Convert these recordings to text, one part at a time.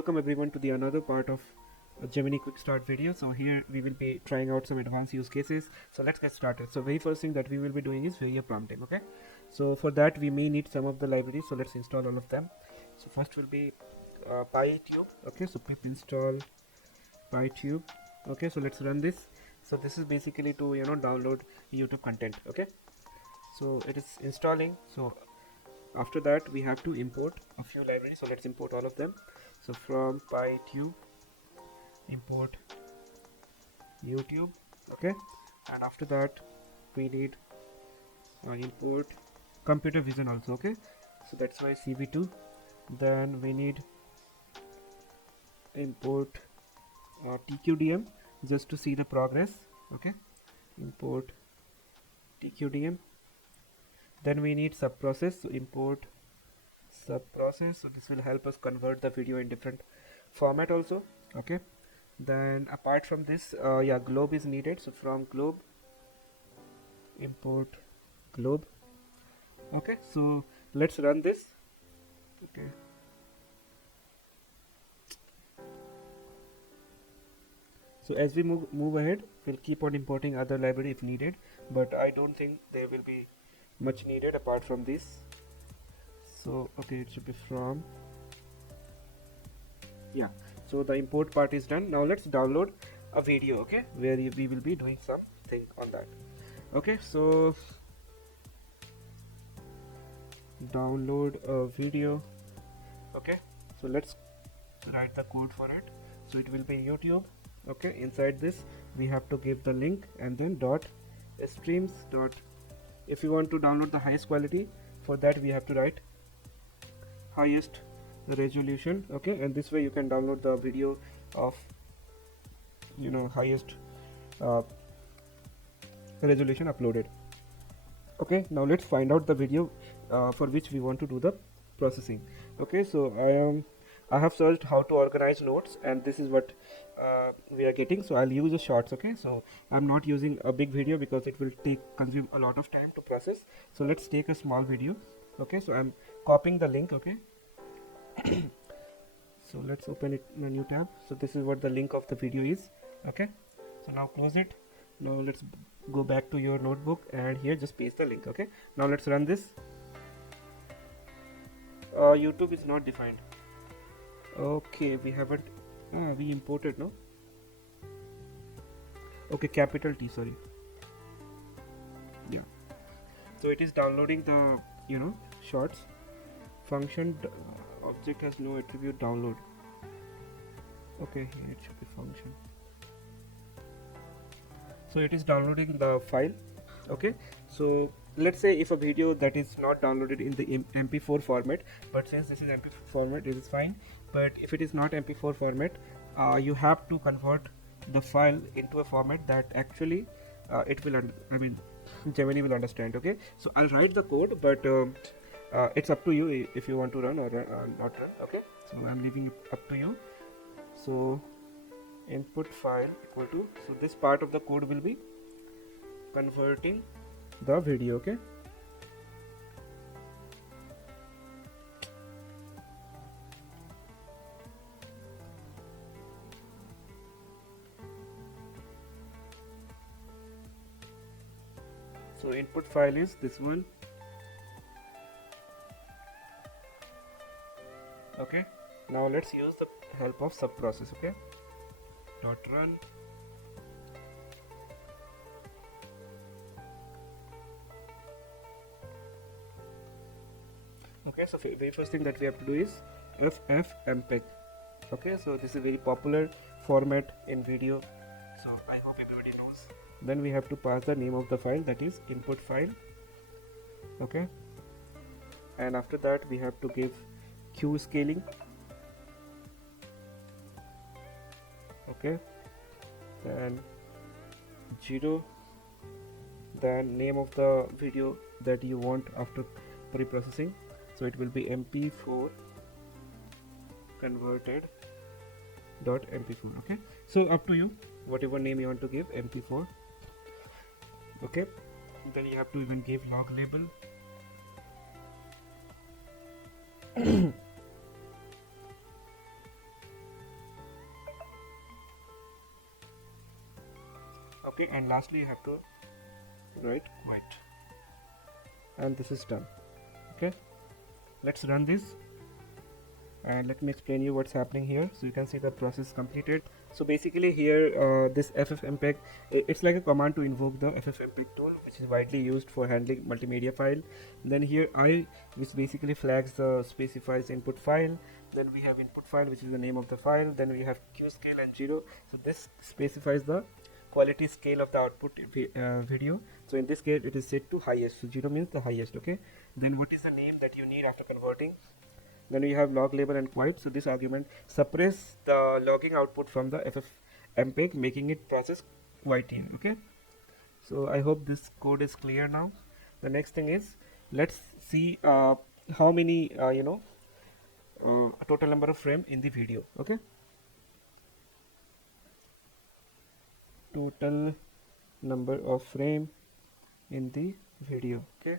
welcome everyone to the another part of a Gemini quick start video. So here we will be trying out some advanced use cases. So let's get started. So very first thing that we will be doing is video prompting. Okay, so for that we may need some of the libraries, so let's install all of them. So first will be PyTube. Okay, so pip install PyTube. Okay, so let's run this. So this is basically to download YouTube content. Okay, so it is installing. So after that we have to import a few libraries, so let's import all of them. So from PyTube import YouTube. Okay, and after that we need import computer vision also. Okay, so that's why CV2. Then we need import TQDM just to see the progress. Okay, import TQDM. Then we need subprocess, so import subprocess. So this will help us convert the video in different format also. Okay, then apart from this globe is needed, so from globe import globe. Okay, so let's run this. Okay, so as we move ahead, we'll keep on importing other library if needed, but I don't think there will be much needed apart from this. So okay, it should be from, yeah, so the import part is done. Now let's download a video, okay, where we will be doing something on that. Okay, so download a video. Okay, so let's write the code for it. So it will be YouTube. Okay, inside this we have to give the link and then dot streams dot. If you want to download the highest quality, for that we have to write highest resolution. Okay, and this way you can download the video of highest resolution uploaded. Okay, now let's find out the video for which we want to do the processing. Okay, so I have searched how to organize notes, and this is what we are getting. So I'll use the shorts. Okay, so I'm not using a big video because it will consume a lot of time to process. So let's take a small video. Okay, so I'm copying the link. Okay, so let's open it in a new tab. So this is what the link of the video is. Okay, so now close it. Now let's go back to your notebook and here just paste the link. Okay, now let's run this. YouTube is not defined. Okay, we haven't we imported, no? Okay, capital T, sorry. Yeah, so it is downloading the shorts function. Object has no attribute download. Okay, here it should be function. So it is downloading the file. Okay, so let's say if a video that is not downloaded in the MP4 format, but since this is MP4 format, it is fine. But if it is not MP4 format, you have to convert the file into a format that actually it will Gemini will understand. Okay, so I'll write the code, but it's up to you if you want to run or not run. Okay, so I'm leaving it up to you. So input file equal to, so this part of the code will be converting the video. Okay, so input file is this one. Okay, now let's use the help of subprocess. Okay, dot run. Okay, so very first thing that we have to do is ffmpeg. Okay, so this is a very popular format in video, so I hope everybody knows. Then we have to pass the name of the file, that is input file. Okay, and after that we have to give Q scaling. Okay, then 0, then name of the video that you want after pre-processing. So it will be MP4 converted dot MP4. Okay, so up to you, whatever name you want to give, MP4. Okay, then you have to even give log label. Okay, and lastly you have to write quit, and this is done. Okay, let's run this and let me explain you what's happening here. So you can see the process completed. So basically here this ffmpeg, it's like a command to invoke the ffmpeg tool, which is widely used for handling multimedia file. Then here I, which basically flags the specifies input file. Then we have input file, which is the name of the file. Then we have q scale and 0. So this specifies the quality scale of the output video. So in this case it is set to highest, so 0 means the highest. Okay, then what is the name that you need after converting? Then we have log label and quit. So this argument suppress the logging output from the ffmpeg, making it process quieting. Okay, so I hope this code is clear now. The next thing is, let's see how many total number of frame in the video. Okay, total number of frame in the video. Okay,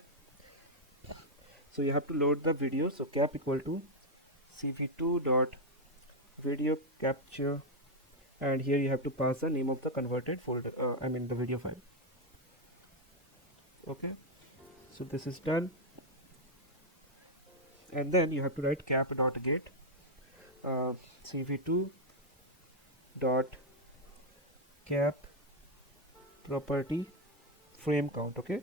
so you have to load the video. So cap equal to cv2 dot video capture, and here you have to pass the name of the converted folder, I mean the video file. Okay, so this is done, and then you have to write cap dot get cv2 dot cap property frame count. Okay,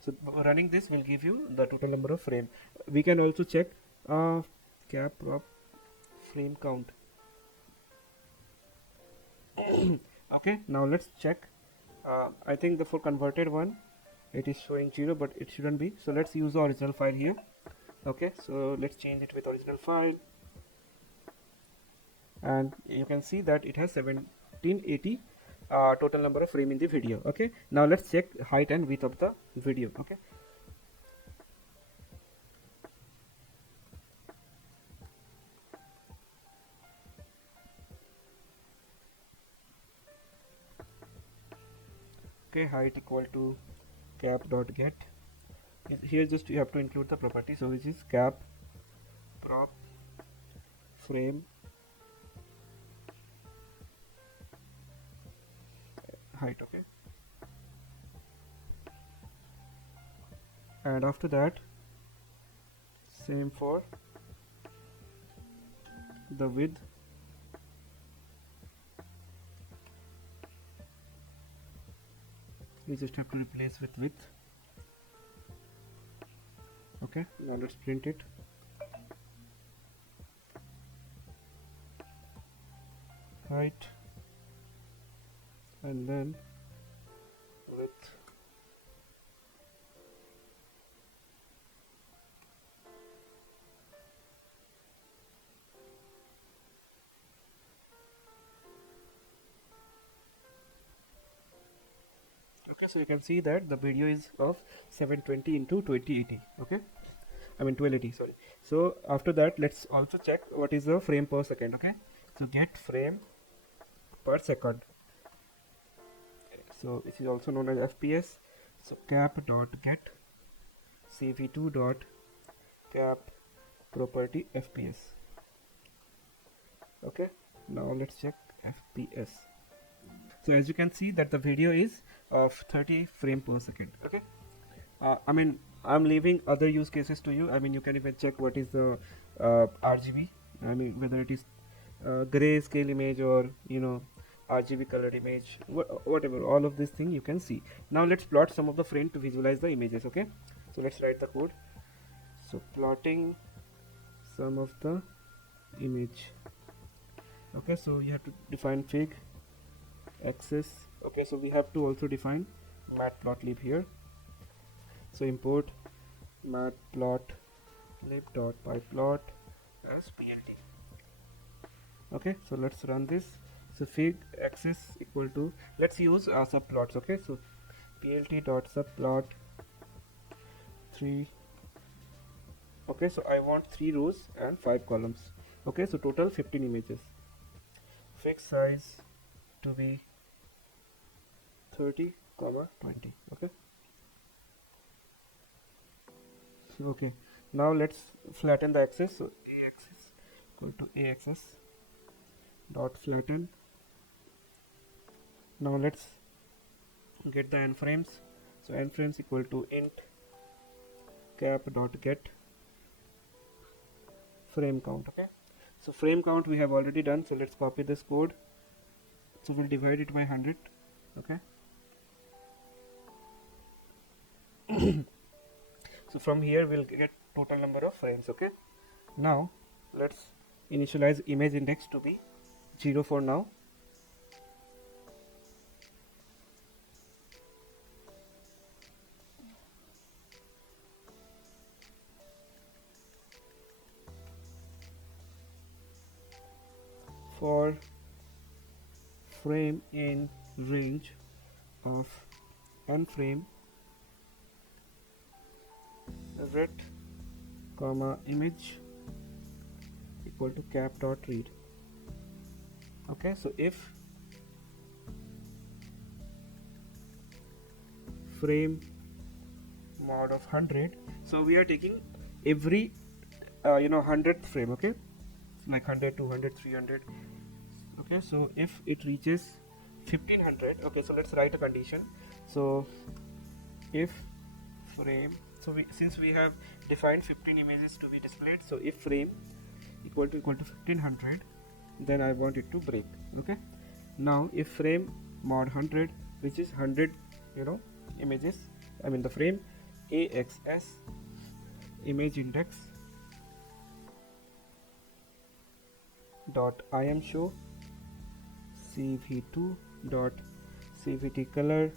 so running this will give you the total number of frame. We can also check cap prop frame count. Okay, now let's check. I think the for converted one it is showing 0, but it shouldn't be. So let's use the original file here. Okay, so let's change it with original file, and you can see that it has 1780 total number of frame in the video. Okay, now let's check height and width of the video. Okay, height equal to cap dot get. Here just you have to include the property, so which is cap prop frame height. Okay, and after that same for the width. We just have to replace with width. Okay, now let's print it. Height and then width. Okay, so you can see that the video is of 720 into 2080. Okay, I mean 1280, sorry. So after that let's also check what is the frame per second. Okay, so get frame per second. So this is also known as fps. So cap dot get cv2 dot cap property fps. Okay, now let's check fps. So as you can see that the video is of 30 frame per second. Okay, I mean I'm leaving other use cases to you. I mean you can even check what is the RGB, I mean whether it is grayscale image or RGB colored image, whatever, all of this thing you can see. Now let's plot some of the frame to visualize the images. Okay, so let's write the code. So plotting some of the image. Okay, so you have to define fig axis. Okay, so we have to also define matplotlib here. So import matplotlib.pyplot as plt. Okay, so let's run this. So fig axis equal to, let's use subplots. Okay, so plt.subplot 3. Okay, so I want 3 rows and 5 columns. Okay, so total 15 images. Fig size to be 30, 20. Okay, okay, now let's flatten the axis. So a axis equal to a axis dot flatten Now let's get the n frames. So n frames equal to int cap dot get frame count. Okay, so frame count we have already done, so let's copy this code. So we'll divide it by 100. Okay, so from here we'll get total number of frames. Okay, now let's initialize image index to be 0 for now. For frame in range of n frame, ret comma image equal to cap dot read. Okay, so if frame mod of 100, so we are taking every 100th frame. Okay, like 100, 200, 300. Okay, so if it reaches 1500, okay, so let's write a condition. So if frame, so since we have defined 15 images to be displayed, so if frame equal to 1500, then I want it to break. Okay, now if frame mod 100, which is 100 images, I mean the frame axs image index dot imshow cv2 dot cvt color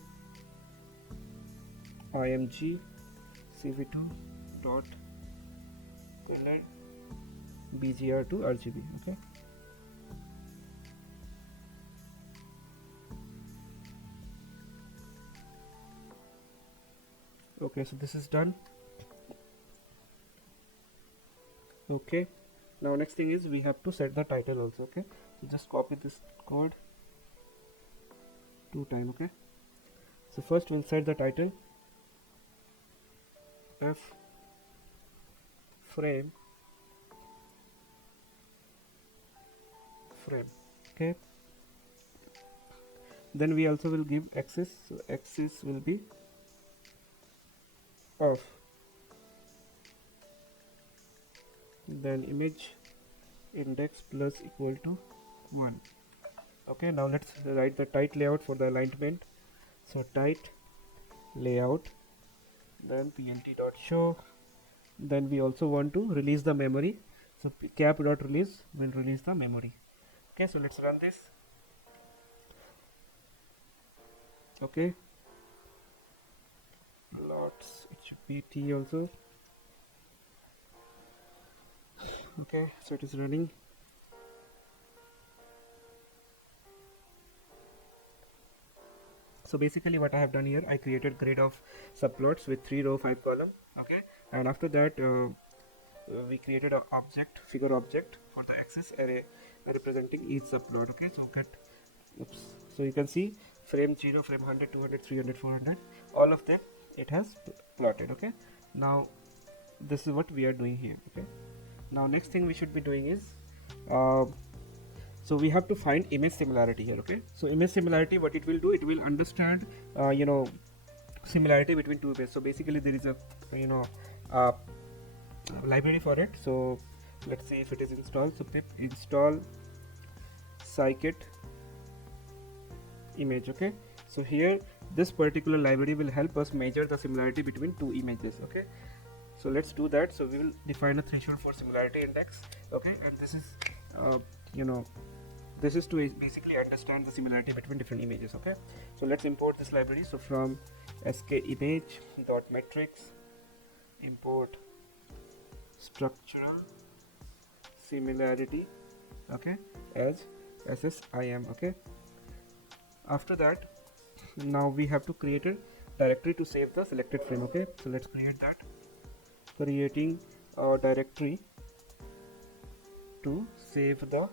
img cv2 dot color bgr to rgb. Okay, okay, so this is done. Okay, now next thing is we have to set the title also. Okay, so just copy this code 2 times. Okay, so first we'll set the title f frame. Okay, then we also will give axis, so axis will be of, then image index plus equal to 1. Okay, now let's write the tight layout for the alignment. So tight layout, then plt dot show, then we also want to release the memory, so cap dot release will release the memory. Okay, so let's run this. Okay, lots hpt also. Okay, so it is running. So basically what I have done here, I created grid of subplots with 3 row 5 column. Okay, and after that we created a object, figure object for the axis array representing each subplot. Okay, so so you can see frame 0, frame 100, 200, 300, 400, all of them it has plotted. Okay, now this is what we are doing here. Okay, now next thing we should be doing is so we have to find image similarity here. Okay, so image similarity, what it will do, it will understand similarity between two images. So basically there is a library for it. So let's see if it is installed. So pip install scikit image. Okay, so here this particular library will help us measure the similarity between two images. Okay, so let's do that. So we will define a threshold for similarity index. Okay, and this is this is to basically understand the similarity between different images. Okay, so let's import this library. So from skimage dot metrics import structural similarity, okay, as ssim. Okay, after that now we have to create a directory to save the selected frame. Okay, so let's create that, creating a directory to save the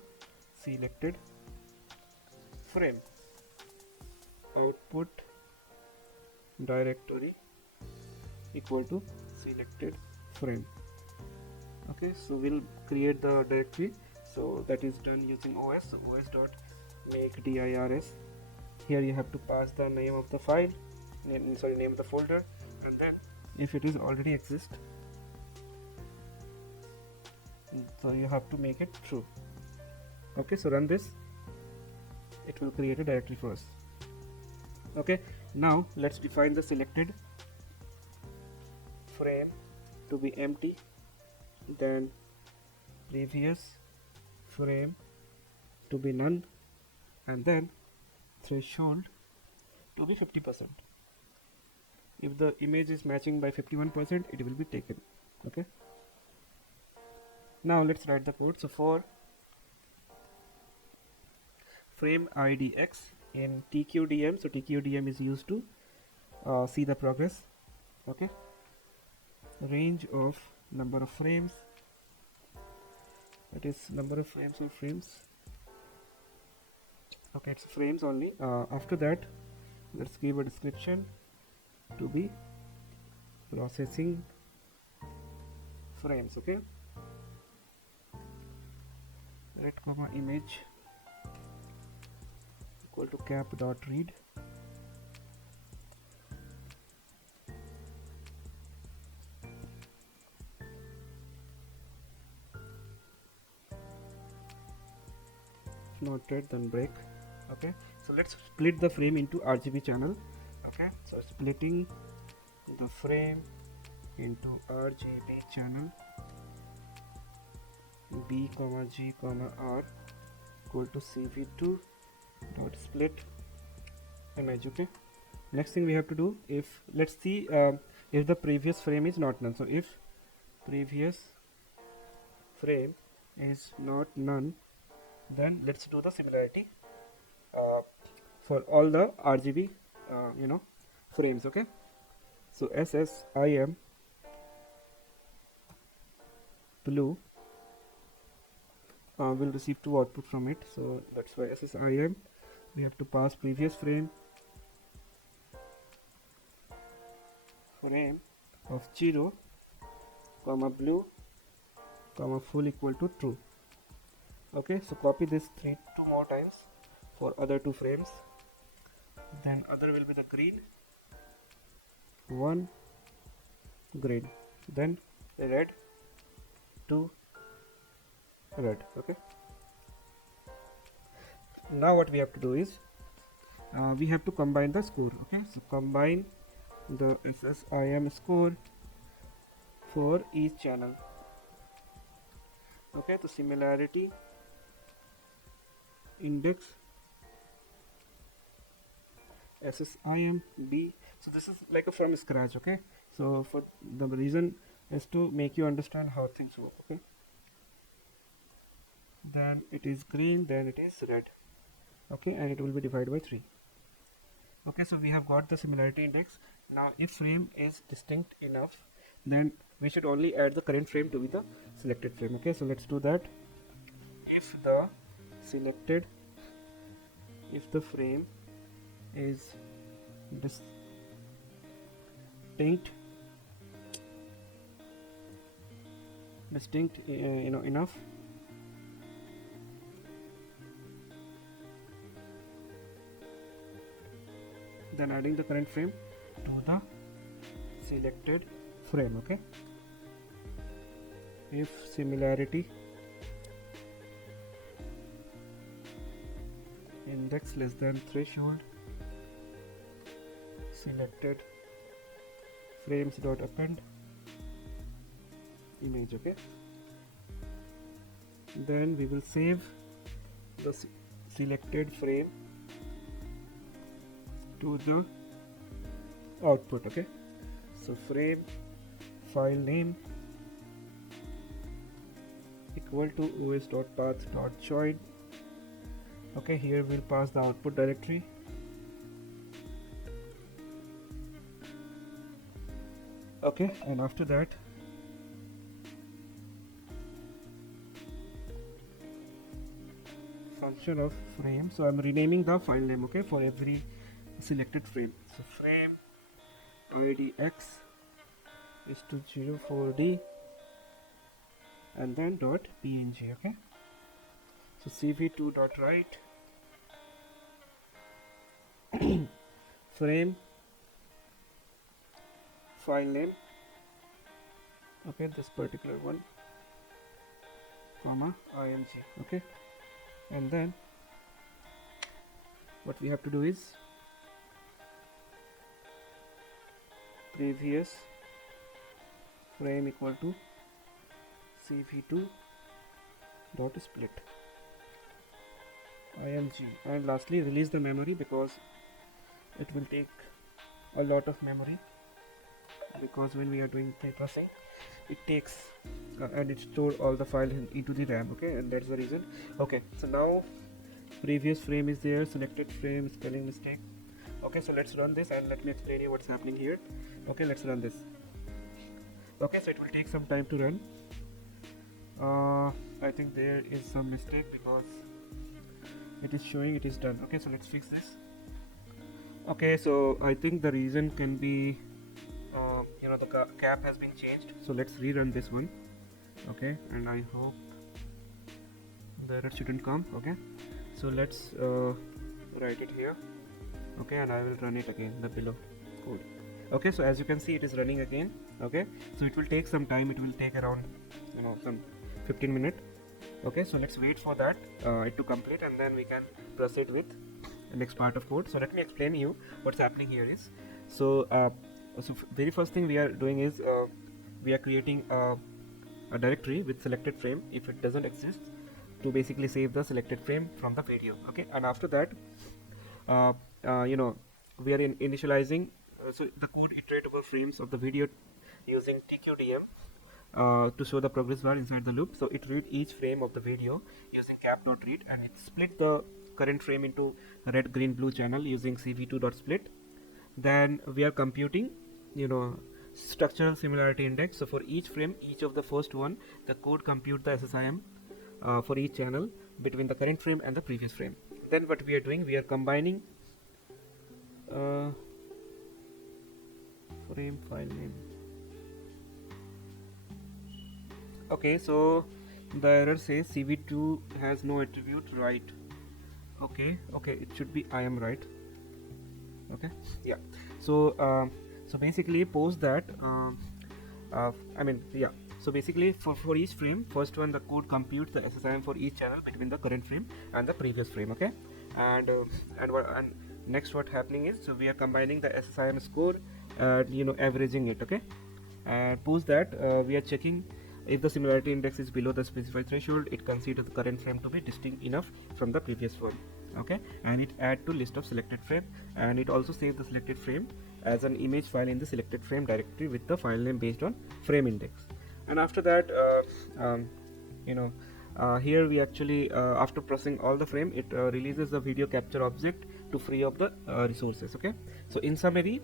selected frame, output directory equal to selected frame. Okay, so we'll create the directory. So that is done using os. So os dot make dirs here you have to pass the name of the file, name of the folder, and then if it is already exist, so you have to make it true. Okay, so run this, it will create a directory for us. Okay, now let's define the selected frame to be empty, then previous frame to be none, and then threshold to be 50%. If the image is matching by 51%, it will be taken. Okay, now let's write the code. So for frame id x in tqdm, so tqdm is used to see the progress. Okay, range of number of frames, that is number of frames or frames. Okay, it's frames only. After that, let's give a description to be processing frames. Okay, ret comma image equal to cap dot read. Not read, then break. Okay, so let's split the frame into RGB channel. Okay, so splitting the frame into RGB channel B comma G comma R equal to CV2 dot split image. Okay, next thing we have to do, if let's see if the previous frame is not none. So if previous frame is not none, then let's do the similarity for all the RGB frames. Okay, so SSIM blue will receive two output from it, so that's why SSIM we have to pass previous frame of 0 comma blue comma full equal to true. Okay, so copy this two more times for other two frames, then other will be the green, one green, then red, two red. Okay, now what we have to do is we have to combine the score. Okay, so combine the SSIM score for each channel. Okay, the similarity index SSIM B. So this is like a from scratch. Okay, so for the reason is to make you understand how things work. Okay, then it is green, then it is red. Okay, and it will be divided by 3. Okay, so we have got the similarity index. Now if frame is distinct enough, then we should only add the current frame to be the selected frame. Okay, so let's do that. If the selected, if the frame is distinct enough, then adding the current frame to the selected frame. Okay, if similarity index less than threshold, selected frames dot append image. Okay, then we will save the selected frame to the output. Okay, so frame file name equal to os.path.join. Okay, here we'll pass the output directory. Okay, and after that function of frame, so I'm renaming the file name. Okay, for every selected frame. So frame idx is to 04d and then dot png. Okay, so cv2 dot write frame file name, okay, this particular one, comma img, okay. And then what we have to do is previous frame equal to cv2 dot split img, and lastly release the memory because it will take a lot of memory, because when we are doing pre-processing it takes and it store all the file into the RAM, okay, and that's the reason. Okay, so now previous frame is there, selected frame, spelling mistake. Okay, so let's run this and let me explain you what's happening here. Okay, let's run this. Okay, so it will take some time to run. I think there is some mistake because it is showing it is done. Okay, so let's fix this. Okay, so I think the reason can be the cap has been changed, so let's rerun this one. Okay, and I hope the error shouldn't come. Okay, so let's write it here. Okay, and I will run it again, the below code. Okay, so as you can see it is running again. Okay, so it will take some time, it will take around some 15 minutes. Okay, so let's wait for that it to complete, and then we can proceed with the next part of code. So let me explain you what's happening here is, so very first thing we are doing is we are creating a directory with selected frame if it doesn't exist, to basically save the selected frame from the video. Okay, and after that we are initializing so the code iteratable frames of the video using TQDM to show the progress bar inside the loop. So it read each frame of the video using cap.read, and it split the current frame into red, green, blue channel using cv2.split. Then we are computing structural similarity index. So for each frame, each of the first one, the code compute the SSIM for each channel between the current frame and the previous frame. Then what we are doing, we are combining frame file name. Okay, so the error says cv2 has no attribute right. Okay, it should be I am right. Okay, yeah. So so basically post that so basically for each frame, first one the code computes the SSIM for each channel between the current frame and the previous frame. Okay, and next what happening is, so we are combining the SSIM score and averaging it. Okay, and post that we are checking if the similarity index is below the specified threshold. It considers the current frame to be distinct enough from the previous one. Okay, and it add to list of selected frame, and it also save the selected frame as an image file in the selected frame directory with the file name based on frame index. And after that here we actually after processing all the frame, it releases the video capture object to free up the resources. Okay, so in summary,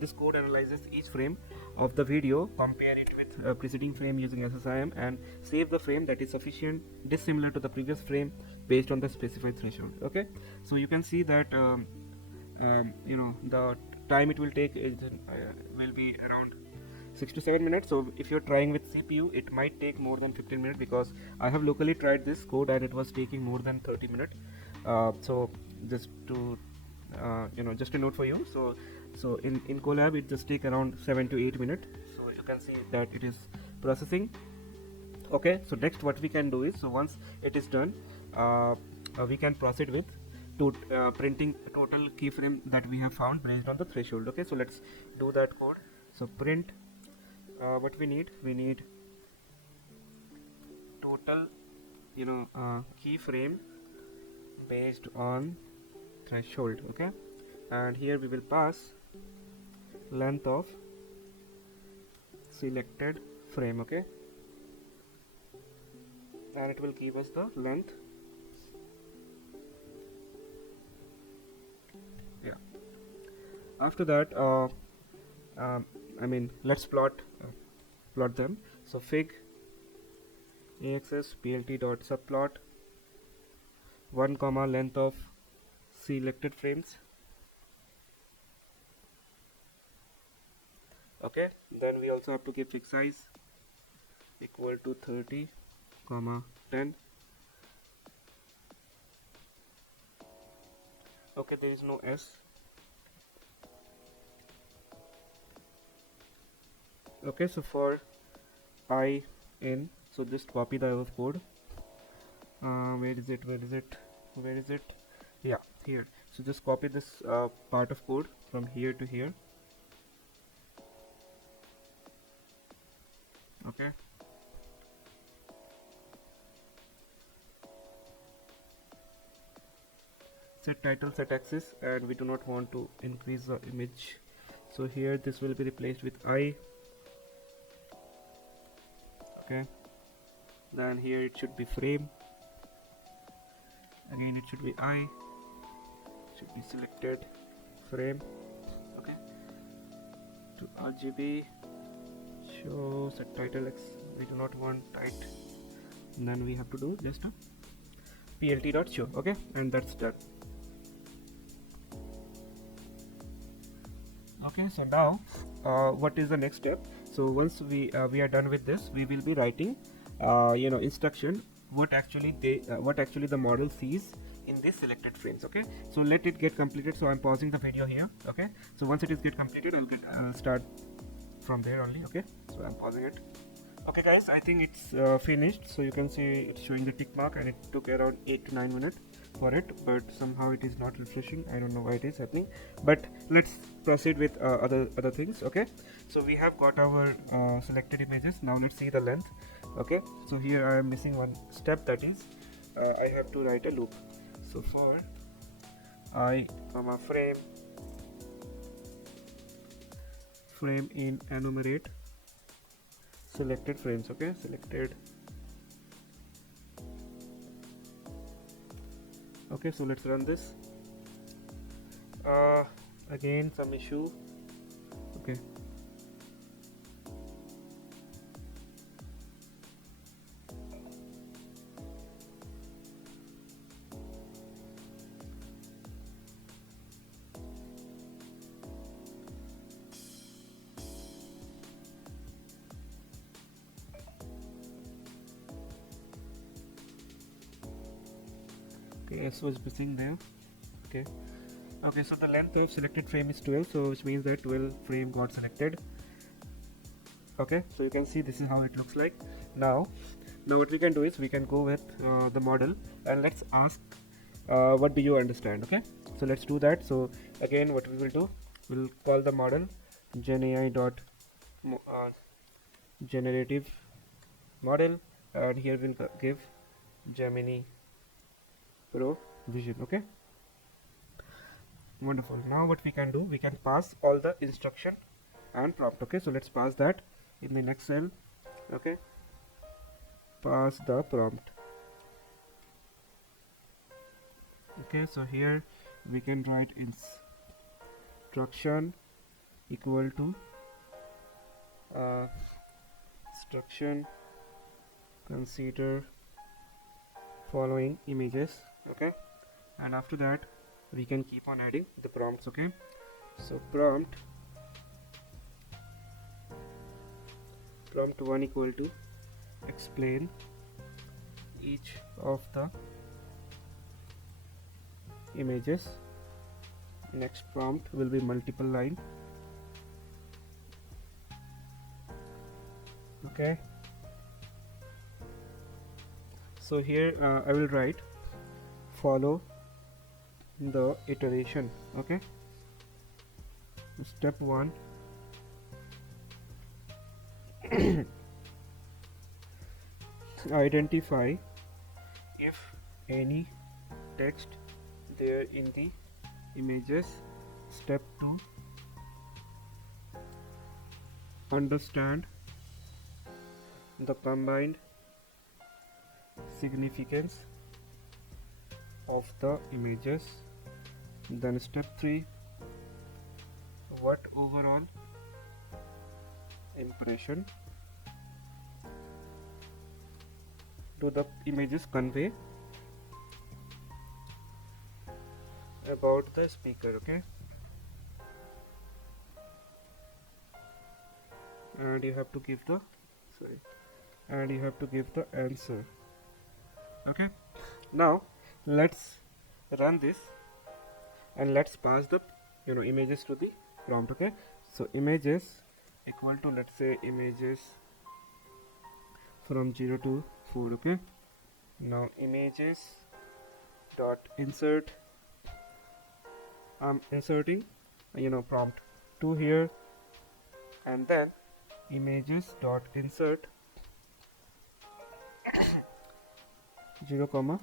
this code analyzes each frame of the video, compare it with preceding frame using SSIM, and save the frame that is sufficient dissimilar to the previous frame based on the specified threshold. Okay, so you can see that the time it will take is will be around 6 to 7 minutes. So if you're trying with CPU, it might take more than 15 minutes, because I have locally tried this code and it was taking more than 30 minutes. So just to just a note for you, so in Colab it just take around 7 to 8 minutes. So you can see that it is processing. Okay, so next what we can do is, so once it is done, we can proceed with printing total keyframe that we have found based on the threshold. Okay, so let's do that code. So print what we need total keyframe based on threshold. Okay, and here we will pass length of selected frame. Okay, and it will give us the length. Yeah, after that let's plot them. So fig axs plt dot subplot 1 comma length of selected frames. Okay, then we also have to give fig size equal to 30 comma 10. Okay, there is no s, Okay, so for I in, so just copy the above code. Where is it, where is it, where is it? Yeah, here. So just copy this part of code from here to here. Okay, set title, set axis, and we do not want to increase the image, so here this will be replaced with I. Okay, then here it should be frame, again it should be I, should be selected frame. Okay, to RGB, show set title X, we do not want tight, and then we have to do just a plt.show. Okay, and that's done. Okay, so now what is the next step? So once we are done with this, we will be writing instruction what actually the model sees in this selected frames. Okay, so let it get completed. So I'm pausing the video here. Okay, so once it is get completed, I'll start from there only. Okay, so I'm pausing it. Okay guys, I think it's finished. So you can see it's showing the tick mark, and it took around 8 to 9 minutes for it, but somehow it is not refreshing. I don't know why it is happening, but let's proceed with other things. Okay, so we have got our selected images. Now let's see the length. Okay, so here I am missing one step, that is I have to write a loop. So for I comma frame in enumerate selected frames. Okay, selected. Okay, so let's run this. Again some issue. Okay, so it's missing there. Okay, okay, so the length of selected frame is 12, so which means that 12 frame got selected. Okay, so you can see this is how it looks like. Now what we can do is we can go with the model, and let's ask what do you understand. Okay, so let's do that. So again what we will do, we'll call the model genai dot generative model, and here we'll give Gemini Pro Vision. Okay, wonderful. Now what we can do, we can pass all the instruction and prompt. Okay, so let's pass that in the next cell. Okay, pass the prompt. Okay, so here we can write instruction equal to instruction consider following images. Okay, and after that we can keep on adding the prompts. Okay, so prompt 1 equal to explain each of the images. Next prompt will be multiple line. Okay, so here I will write follow the iteration. Okay, step 1 identify if any text there in the images. Step 2 understand the combined significance of the images. Then step 3, what overall impression do the images convey about the speaker. Okay, and you have to give the answer. Okay, now let's run this and let's pass the images to the prompt. Okay, so images equal to, let's say, images from 0 to 4. Okay, now images dot insert, I'm inserting prompt 2 here, and then images dot insert 0 comma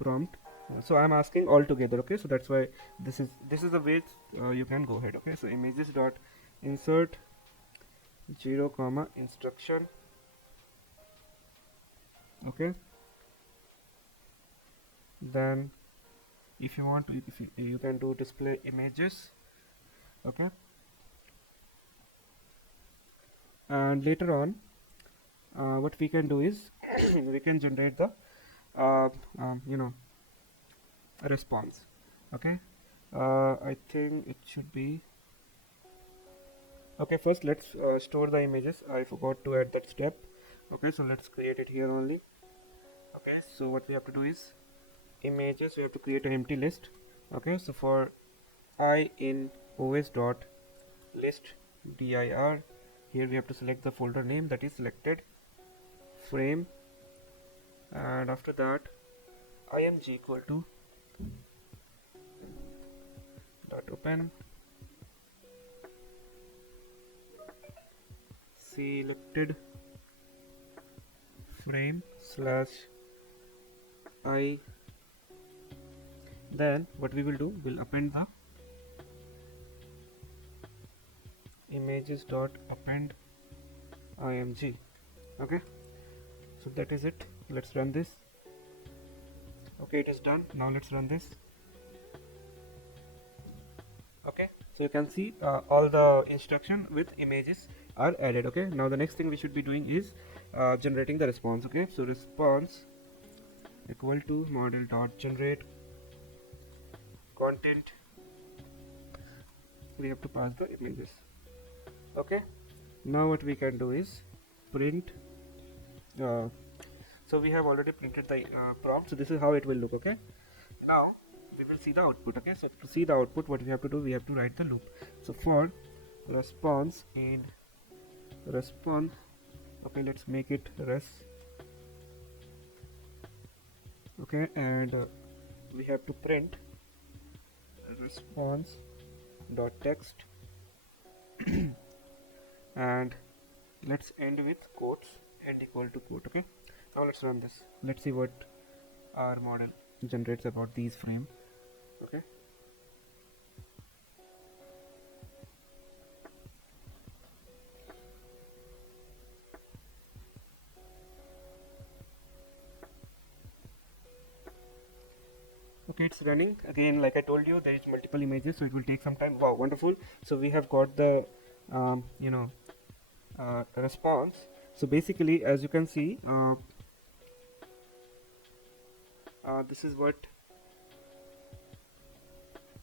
prompt. So I'm asking all together. Okay, so that's why this is the way you can go ahead. Okay, so images dot insert 0 comma instruction. Okay, then if you want to, if you can do display images. Okay, and later on what we can do is we can generate the uh, response. Okay, I think it should be okay. First let's store the images. I forgot to add that step. Okay, so let's create it here only. Okay, so what we have to do is images, we have to create an empty list. Okay, so for I in os dot list dir, here we have to select the folder name, that is selected frame, and after that img equal to dot open selected frame slash I. Then what we will do, we'll append the images dot append img. Okay, so that is it. Let's run this. Okay, it is done. Now let's run this. Okay, so you can see all the instruction with images are added. Okay, now the next thing we should be doing is generating the response. Okay, so response equal to model dot generate content, we have to pass the images. Okay, now what we can do is print so we have already printed the prompt, so this is how it will look. Okay, now we will see the output. Okay, so to see the output, what we have to do, we have to write the loop. So for response in response, okay, let's make it res. Okay, and we have to print response dot text and let's end with quotes, and equal to quote. Okay, now let's run this. Let's see what our model generates about these frame. Okay, okay, it's running again. Like I told you, there is multiple images, so it will take some time. Wow, wonderful. So we have got the response. So basically, as you can see, this is what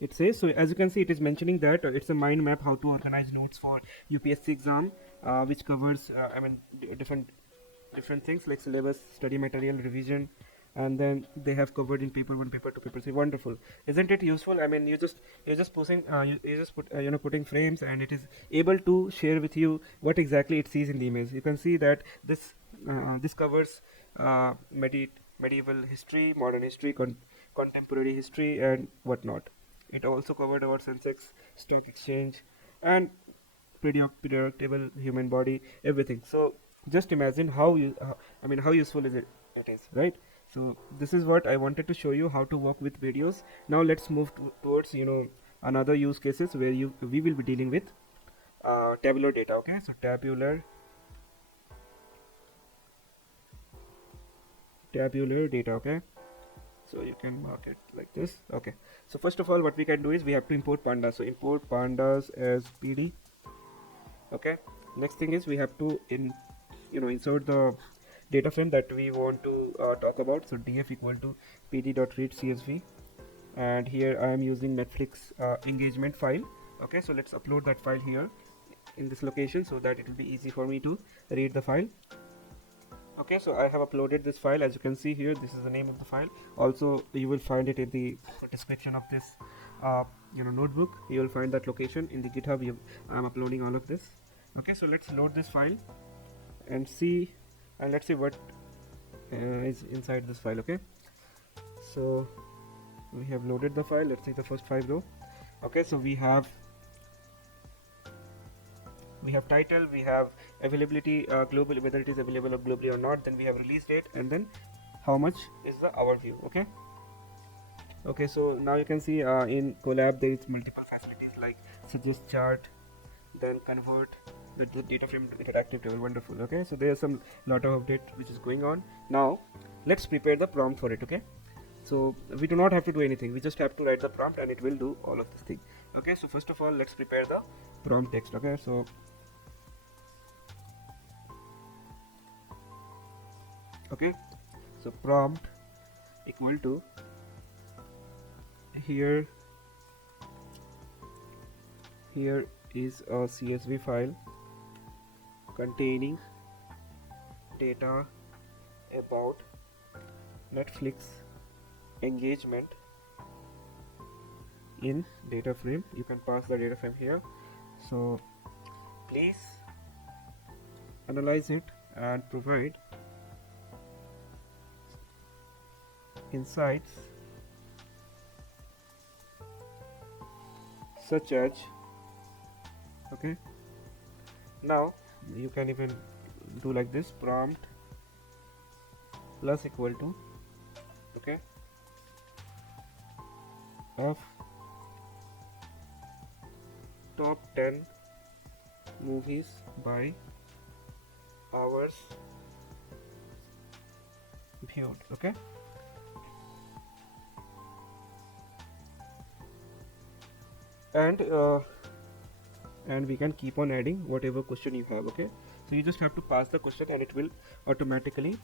it says. So as you can see, it is mentioning that it's a mind map how to organize notes for UPSC exam, which covers different things like syllabus, study material, revision, and then they have covered in paper 1, paper 2, paper 3. Wonderful, isn't it useful? I mean, you're just posting you just put putting frames, and it is able to share with you what exactly it sees in the image. You can see that this covers medieval history, modern history, contemporary history, and whatnot. It also covered about Sensex, stock exchange, and predictable human body, everything. So just imagine how how useful it is, right? So this is what I wanted to show you, how to work with videos. Now let's move towards another use cases where we will be dealing with tabular data. Okay, so tabular data. Okay, so you can mark it like this. Okay, so first of all, what we can do is we have to import pandas. So import pandas as pd. Okay, next thing is we have to insert the data frame that we want to talk about. So df equal to pd.read csv, and here I am using Netflix engagement file. Okay, so let's upload that file here in this location so that it will be easy for me to read the file. Okay, so I have uploaded this file. As you can see here, this is the name of the file. Also, you will find it in the description of this notebook. You will find that location in the GitHub. I am uploading all of this. Okay, so let's load this file and see, and let's see what is inside this file. Okay, so we have loaded the file. Let's see the first 5 row. Okay, so we have title, we have availability, global, whether it is available or globally or not, then we have release date, and then how much is the hour view. Okay, so now you can see in Colab there is multiple facilities like suggest chart, then convert the data frame to interactive table. Wonderful. Okay, so there's some lot of update which is going on. Now let's prepare the prompt for it. Okay, so we do not have to do anything, we just have to write the prompt and it will do all of this thing. Okay, so first of all let's prepare the prompt text. Okay, so prompt equal to, here is a CSV file containing data about Netflix engagement in data frame. You can pass the data frame here, so please analyze it and provide insights such as, okay, now you can even do like this, prompt plus equal to, okay, of top 10 movies by hours viewed. Okay, and we can keep on adding whatever question you have. Okay, so you just have to pass the question and it will automatically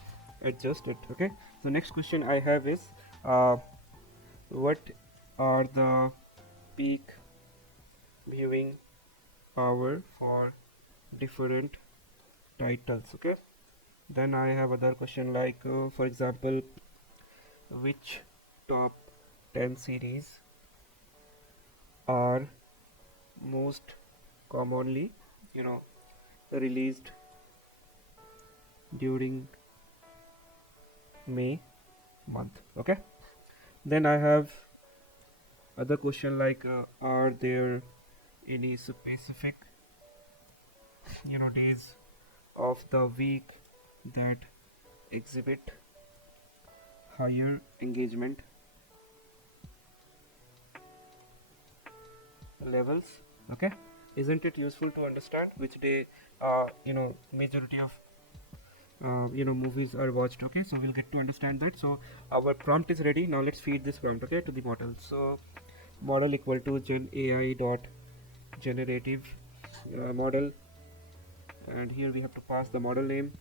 adjust it. Okay, the next question I have is what are the peak viewing hour for different titles. Okay, then I have other question like for example, which top 10 series are most commonly released during May month. Okay, then I have other question like are there any specific days of the week that exhibit higher engagement levels. Okay, isn't it useful to understand which day majority of movies are watched? Okay, so we'll get to understand that. So our prompt is ready. Now let's feed this prompt, okay, to the model. So model equal to gen AI dot generative model, and here we have to pass the model name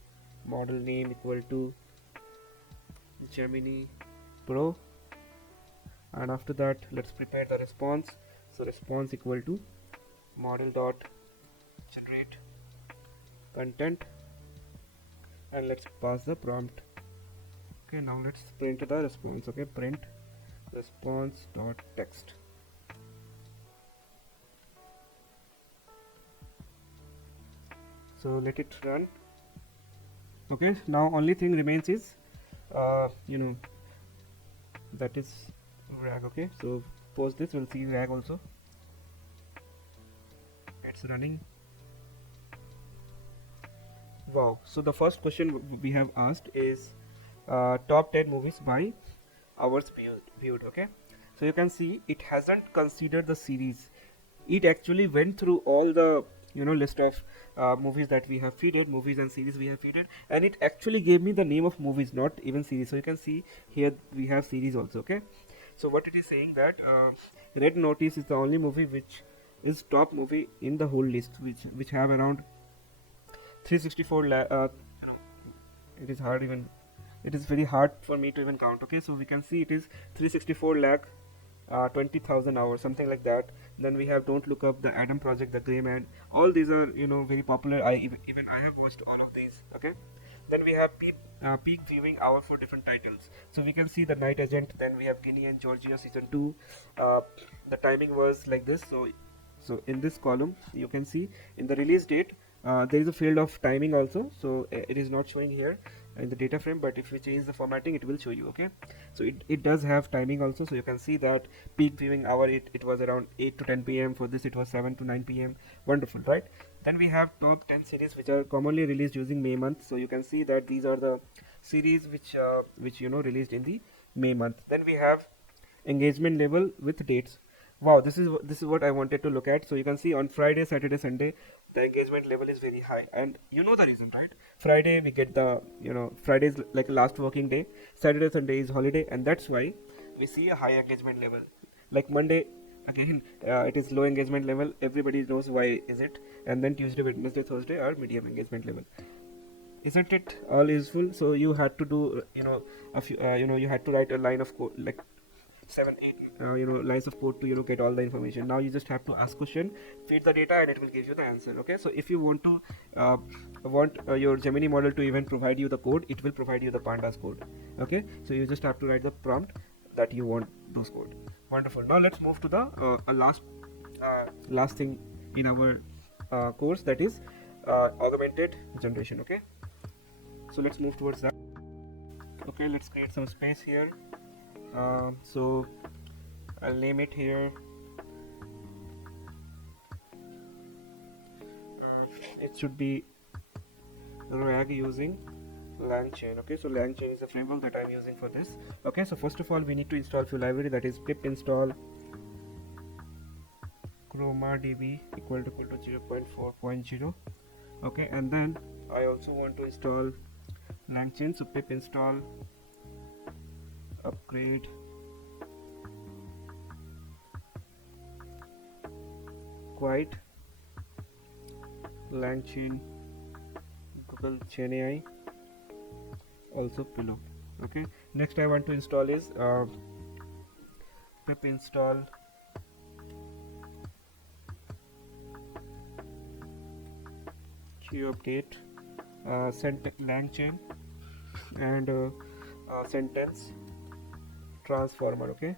equal to Gemini Pro, and after that let's prepare the response. So response equal to model dot generate content, and let's pass the prompt. Okay, now let's print the response. Okay, print response dot text. So let it run. Okay, now only thing remains is that is RAG. Okay, so post this, we'll see RAG also. It's running. Wow, so the first question we have asked is top 10 movies by hours viewed. Okay, so you can see it hasn't considered the series. It actually went through all the list of movies that we have feeded, movies and series we have feeded, and it actually gave me the name of movies, not even series. So you can see here we have series also. Okay, so what it is saying that Red Notice is the only movie which is top movie in the whole list, which have around 364 it is hard, even it is very hard for me to even count. Okay, so we can see it is 364 lakh 20,000 hours, something like that. Then we have Don't Look Up, The Adam Project, The Gray Man. All these are very popular. Even I have watched all of these. Okay, then we have peak viewing hour for different titles. So we can see The Night Agent. Then we have Guinea and Georgia season 2. The timing was like this. So in this column you can see in the release date there is a field of timing also, so it is not showing here in the data frame, but if we change the formatting it will show you. Okay, so it does have timing also, so you can see that peak viewing hour, it was around 8 to 10 p.m. For this it was 7 to 9 p.m. Wonderful, right? Then we have top 10 series which are commonly released using May month, so you can see that these are the series which released in the May month. Then we have engagement level with dates. Wow, this is what I wanted to look at. So you can see on Friday, Saturday, Sunday the engagement level is very high, and you know the reason, right? Friday we get the Friday is like last working day, Saturday, Sunday is holiday, and that's why we see a high engagement level. Like Monday, again, it is low engagement level, everybody knows why is it. And then Tuesday, Wednesday, Thursday are medium engagement level. Isn't it all useful? So you had to do a few you had to write a line of code, like 7 8 lines of code to get all the information. Now you just have to ask question, feed the data, and it will give you the answer. Okay, so if you want to your Gemini model to even provide you the code, it will provide you the pandas code. Okay, so you just have to write the prompt that you want those code. Wonderful. Now let's move to the last thing in our course, that is augmented generation. Okay, so let's move towards that. Okay, let's create some space here. So I'll name it here. It should be RAG using LangChain. Okay, so LangChain is the framework that I'm using for this. Okay, so first of all we need to install few library, that is pip install chromadb equal to 0.4.0. okay, and then I also want to install LangChain, so pip install upgrade quite LangChain Google Chain AI also below. Okay, next I want to install is pip install qupdate LangChain and sentence transformer. Okay,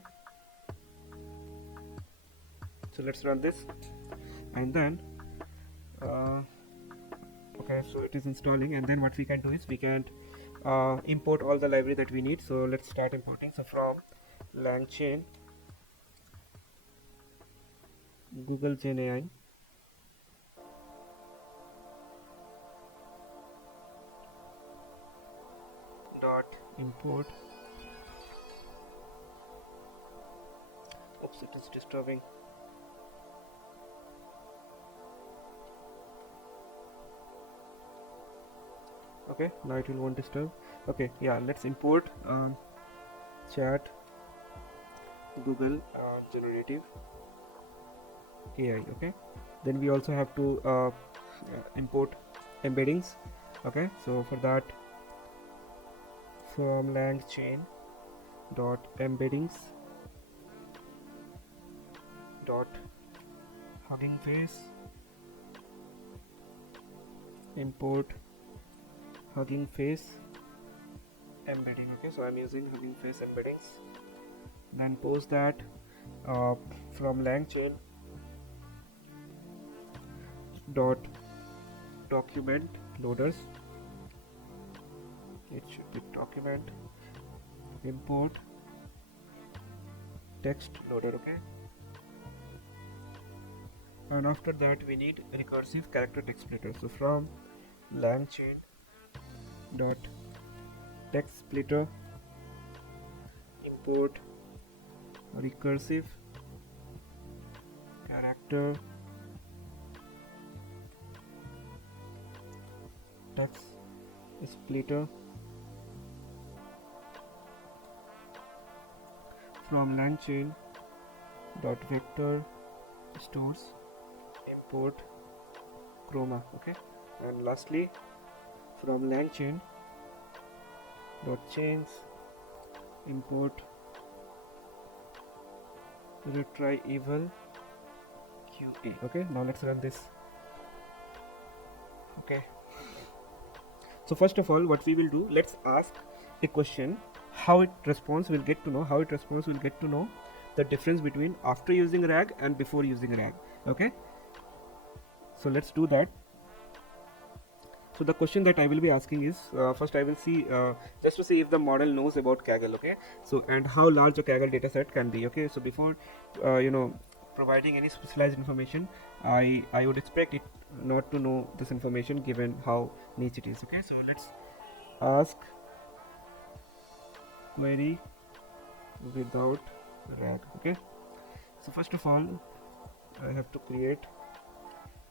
so let's run this, and then okay, so it is installing, and then what we can do is we can import all the library that we need. So let's start importing. So from LangChain Google Chain AI dot import. Oops, it is disturbing. Okay, now it will won't disturb. Okay, yeah, let's import chat Google generative AI. Okay, then we also have to import embeddings. Okay, so for that, from LangChain dot embeddings dot Hugging Face import Hugging Face embedding. Okay, so I'm using Hugging Face embeddings. Then post that from LangChain dot document loaders. It should be document import text loader. Okay, and after that we need recursive character text splitter. So from LangChain dot text splitter import recursive character text splitter. From LangChain dot vector stores import chroma. Okay, and lastly from LangChain dot chains import retrieval QA. Okay, now let's run this. Okay, so first of all what we will do, let's ask a question, how it responds. We'll get to know how it responds. We'll get to know the difference between after using RAG and before using RAG. Okay, so let's do that. So the question that I will be asking is, first I will see, just to see if the model knows about Kaggle, okay? So, and how large a Kaggle dataset can be, okay? So before, providing any specialized information, I would expect it not to know this information given how niche it is, okay? So let's ask query without RAG, okay? So first of all, I have to create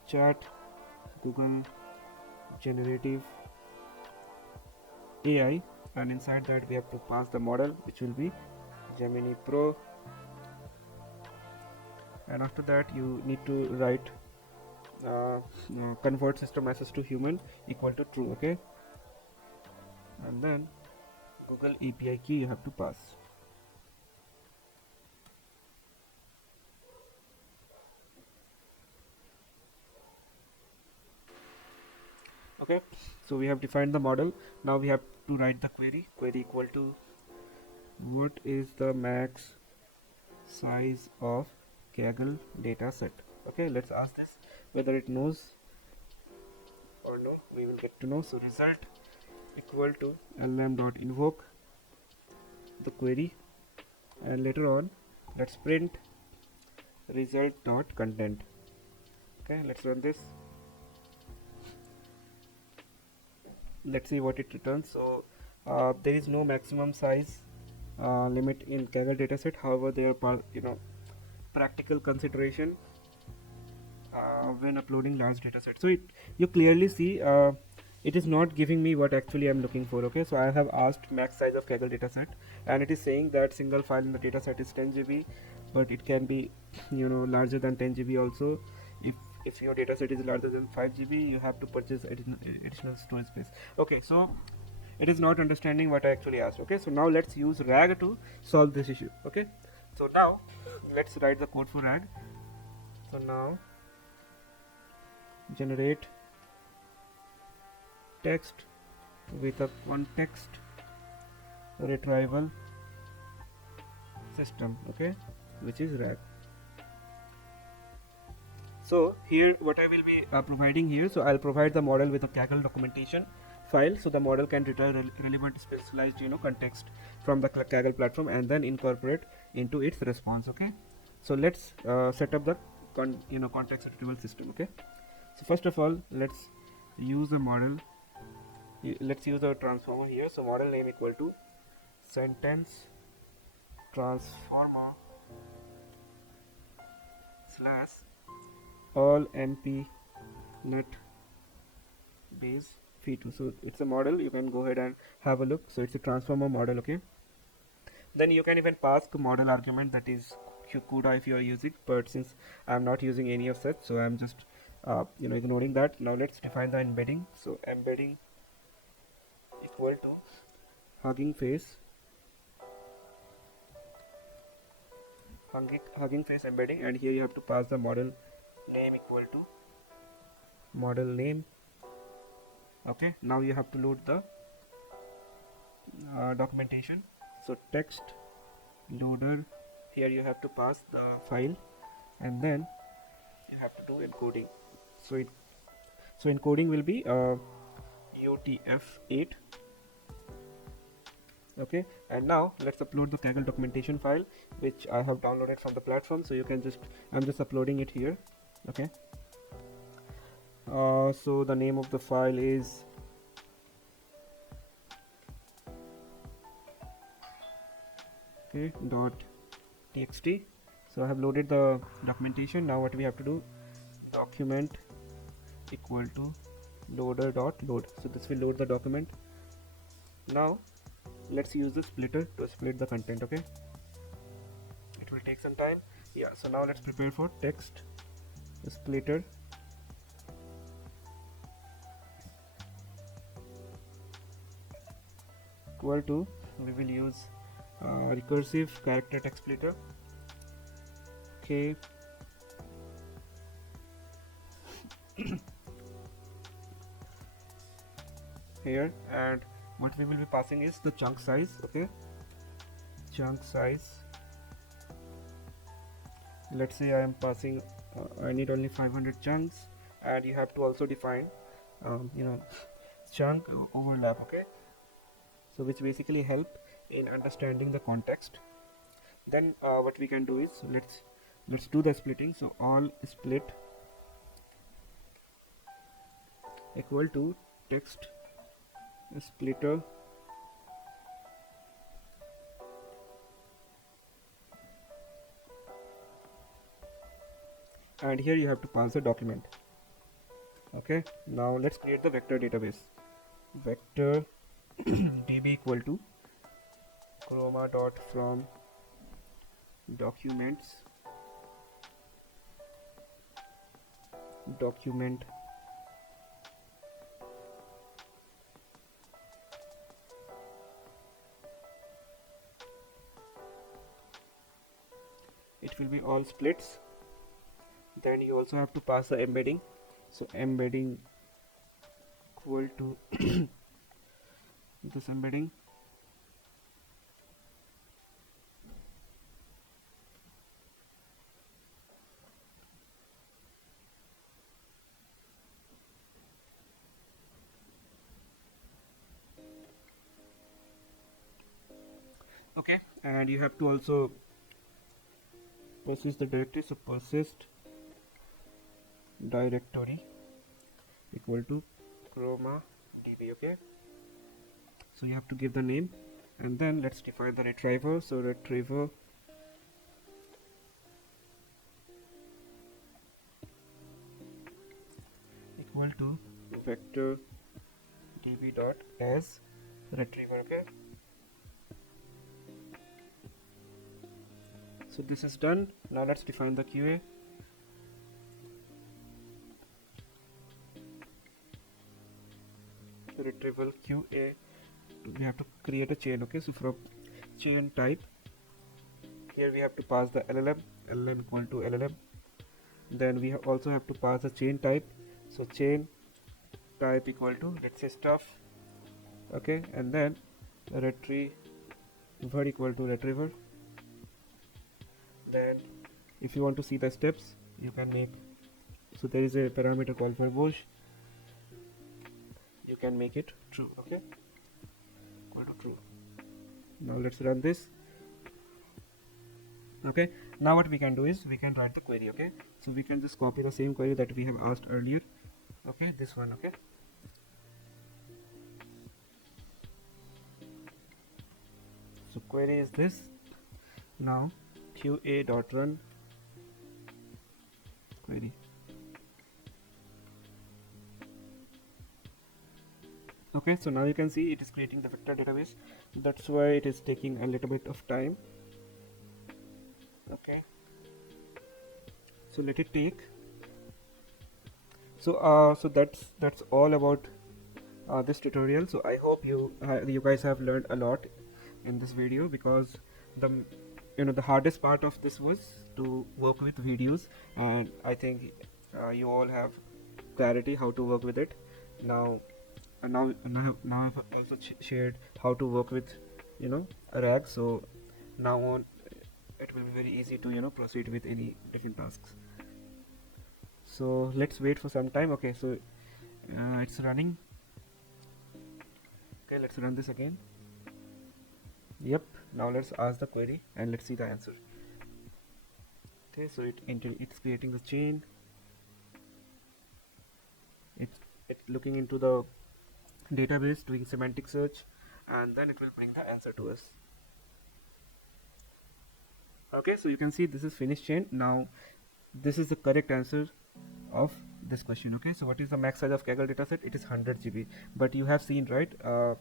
chat Google generative AI, and inside that we have to pass the model, which will be Gemini Pro, and after that you need to write convert system message to human equal to true, okay? And then Google API key you have to pass. Okay, so we have defined the model. Now we have to write the query equal to what is the max size of Kaggle data set. Okay, let's ask this whether it knows or no. We will get to know. So result equal to lm.invoke the query, and later on let's print result.content. Okay, let's run this. Let's see what it returns. So there is no maximum size limit in Kaggle dataset. However, there are practical consideration when uploading large datasets. So you clearly see it is not giving me what actually I'm looking for. Okay, so I have asked max size of Kaggle dataset, and it is saying that single file in the dataset is 10 GB, but it can be larger than 10 GB also. If your dataset is larger than 5 GB, you have to purchase additional storage space. Okay, so it is not understanding what I actually asked. Okay, so now let's use RAG to solve this issue. Okay, so now let's write the code for RAG. So now generate text with a context retrieval system, okay, which is RAG. So here what I will be providing here, so I'll provide the model with a Kaggle documentation file, so the model can retrieve relevant specialized context from the Kaggle platform and then incorporate into its response. Okay, so let's set up the context retrieval system. Okay, so first of all let's use a model. Let's use a transformer here. So model name equal to sentence transformer slash all np net base v2. So it's a model, you can go ahead and have a look. So it's a transformer model. Okay, then you can even pass the model argument, that is CUDA if you are using, but since I'm not using any of such, so I'm just ignoring that. Now let's define the embedding. So embedding equal to hugging face embedding, and here you have to pass the model name equal to model name. Okay, now you have to load the documentation. So text loader, here you have to pass the file, and then you have to do encoding. So encoding will be UTF-8. Okay, and now let's upload the Kaggle documentation file, which I have downloaded from the platform. So you can I'm just uploading it here. Okay, so the name of the file is .txt. So I have loaded the documentation. Now what we have to do, document equal to loader.load. So this will load the document. Now let's use the splitter to split the content. Okay, it will take some time. Yeah, so now let's prepare for text splitter. Equal to, we will use recursive character text splitter k here, and what we will be passing is the chunk size. Okay, chunk size, let's say I am passing I need only 500 chunks, and you have to also define chunk overlap, okay, so which basically help in understanding the context. Then what we can do is, let's do the splitting. So all split equal to text splitter, and here you have to pass the document. Okay, now let's create the vector database. Vector db equal to chroma dot from documents document it will be all splits. Then you also have to pass the embedding. So embedding equal to this embedding. Okay, and you have to also persist the directory. So persist directory equal to chroma db. Okay, so you have to give the name, and then let's define the retriever. So retriever equal to vector db dot as retriever. Okay, so this is done. Now let's define the QA. Retrieval QA, we have to create a chain. Okay, so from chain type, here we have to pass the llm equal to llm. Then we also have to pass the chain type. So chain type equal to, let's say, stuff. Okay, and then retriever equal to retriever. Then if you want to see the steps, you can make, so there is a parameter called verbose, you can make it true. Okay, equal to true. Now let's run this. Okay, now what we can do is we can write the query. Okay, so we can just copy the same query that we have asked earlier. Okay, this one. Okay, so query is this. Now qa dot run query. Okay, so now you can see it is creating the vector database. That's why it is taking a little bit of time. Okay, so let it take. So that's all about this tutorial. So I hope you guys have learned a lot in this video, because the hardest part of this was to work with videos, and I think you all have clarity how to work with it now. Now I've also shared how to work with RAG. So now on it will be very easy to proceed with any different tasks. So let's wait for some time. Okay, so it's running. Okay, let's run this again. Yep, now let's ask the query and let's see the answer. Okay, so it's creating the chain. It's looking into the database, doing semantic search, and then it will bring the answer to us. Okay, so you can see this is finished chain. Now this is the correct answer of this question. Okay, so what is the max size of Kaggle dataset? It is 100 GB. But you have seen, right, earlier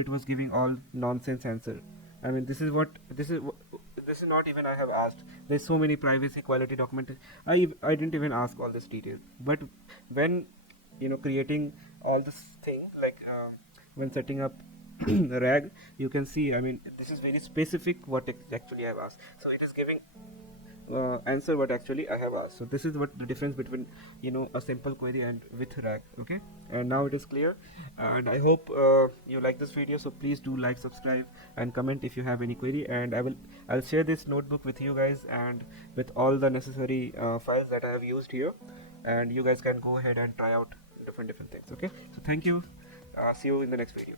it was giving all nonsense answer. I mean, this is not even I have asked. There's so many privacy quality documentation. I didn't even ask all this detail. But when creating all this thing, like when setting up the RAG, you can see, I mean, this is very specific what actually I have asked. So it is giving answer what actually I have asked. So this is what the difference between a simple query and with RAG. Okay, and now it is clear, and I hope you like this video. So please do like, subscribe, and comment if you have any query, and I'll share this notebook with you guys and with all the necessary files that I have used here, and you guys can go ahead and try out different things. Okay, so thank you. See you in the next video.